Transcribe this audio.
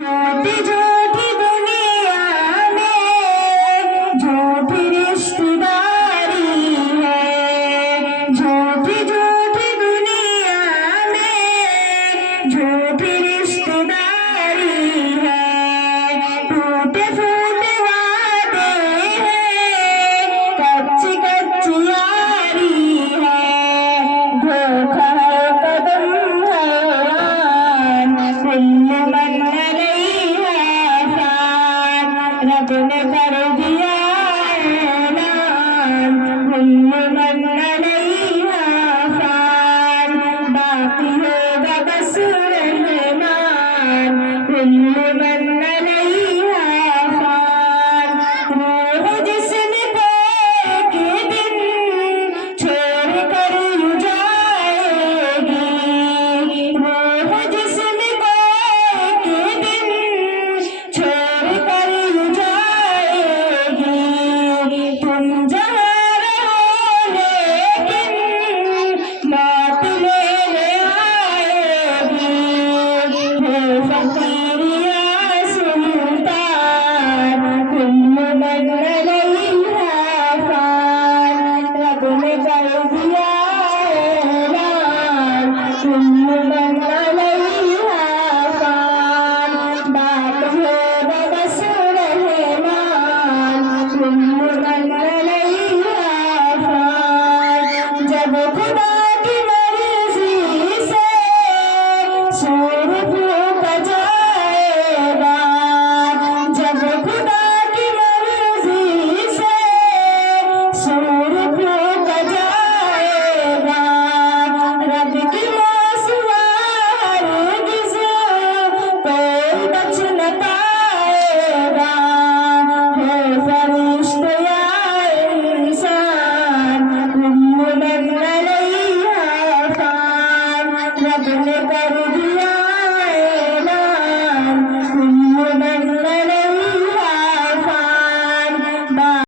झूठी झूठी दुनिया में झूठी रिश्तेदारी है। झूठी झूठी दुनिया में झूठी रिश्तेदारी है। टूटे फूटे वादे हैं, कच्ची कच्ची यारी है। धोखा है कदम रब ने कर दिया ऐलान, मन नहीं आसान। बाकी होगा बस रहमान, मन नहीं आसान। रूह जिसने एक दिन छोड़ कर जाएगी, रूह जिसने एक दिन छोड़ कर तुम जहाँ रहो लेकिन मौत लेने आएगी। हो फकीर या सुल्तान, मन नहीं आसान। रब ने कर दिया ऐलान, मन नहीं आसान। बात हो बस रहमान, जब खुदा की मर्जी से सूर फूक जाएगा, जब खुदा की मर्जी से सूर फूक जाएगा। रब की मौसवा हरगिज़ कोई बच न पाएगा। हो फरिश्ते या इंसान, मन नहीं आसान। रब ने कर